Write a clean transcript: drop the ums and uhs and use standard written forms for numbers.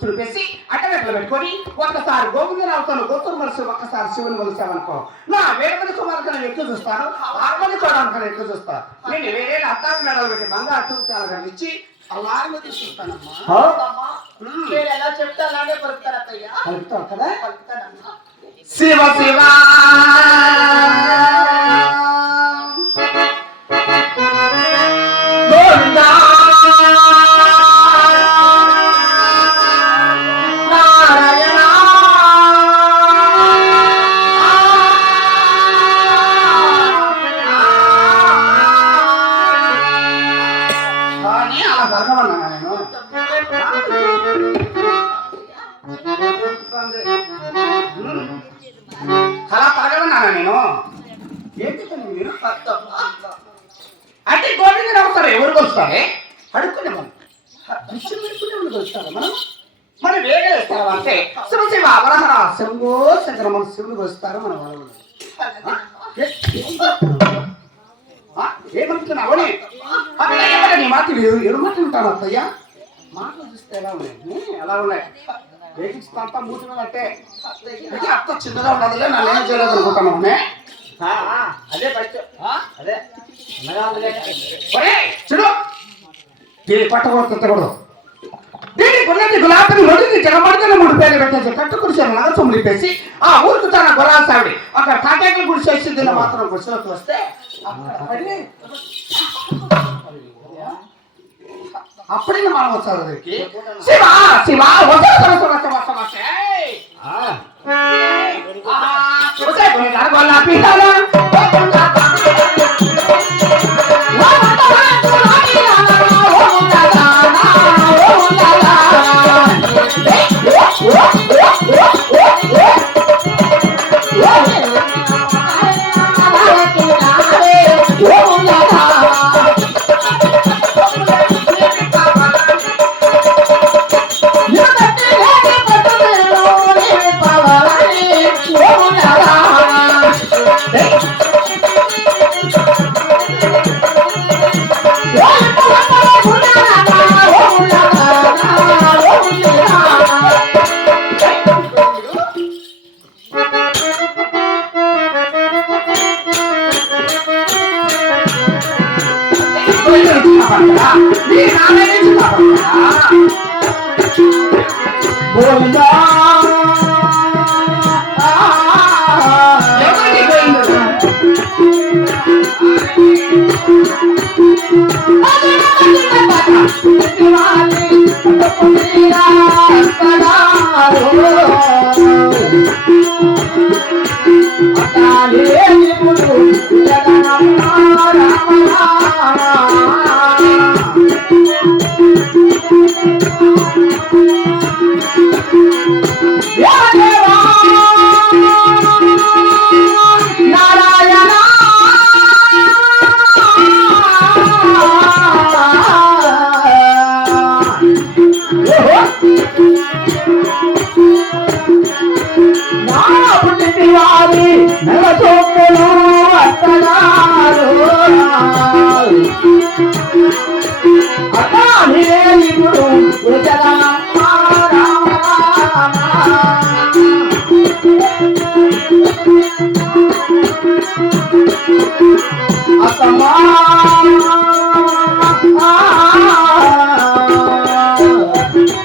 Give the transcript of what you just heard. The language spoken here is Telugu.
చూపేసి అట్టగట్లు పెట్టుకొని ఒక్కసారి గోవిందరావుతో గోతురు మనసు ఒక్కసారి శివుని కొలిసామనుకో నా వేరుమని కుమార్తెను ఎక్కువ చూస్తాను ఆర్మని చూడాలని ఎక్కువ చూస్తాను నేను వేరే అత్తాకి మెడలు పెట్టి బంగారు తూకాలుగా ఇచ్చి అలాగే తీసుకొస్తానమ్మా ఎలా చెప్తా అలాగే పలుకుతారు అత్తయ్య పలుకుతావు కదా పలుకుతానమ్మా శివ శివ అలా పరగమన్నానా నేను ఏంటి మీరు అంటే గోవిందరావు వస్తారు ఎవరికి వస్తారే అడుక్కునే మనం వస్తారా మనం వేరే వస్తారా అంటే శివ వరహర శంభో శంకర మన శివునికి వస్తారు మన వాళ్ళు ఏమంటున్నావు నీ మాటలు ఎరుమతి ఉంటాను అత్తయ్య మాటలు చూస్తే ఎలా ఉన్నాయి ఎలా ఉన్నాయి వేగించుకుంటా మూతి మీద అంటే అత్త చిన్నగా ఉండదులే నన్ను ఏం చేయలేదు అనుకుంటున్నావు అదే ఫస్ట్ అదే చూడు దీన్ని పట్టకూడదు దీన్ని గుల్లటి గులాబీని మొదటి జగమడిని 3 పేర్లు పెట్టేసి కట్టు కుడిసాను నగసొమ్ము నింపేసి ఆ ఊరికి తన గురాసావిడి అక్కడ తాటాకులు గుడిసేసి దీన్ని మాత్రం గుడిసెలోకి వస్తే అప్పుడే మనం వచ్చారు దగ్గరికి శివ శివ ఇప్పుడు ఉడచదామా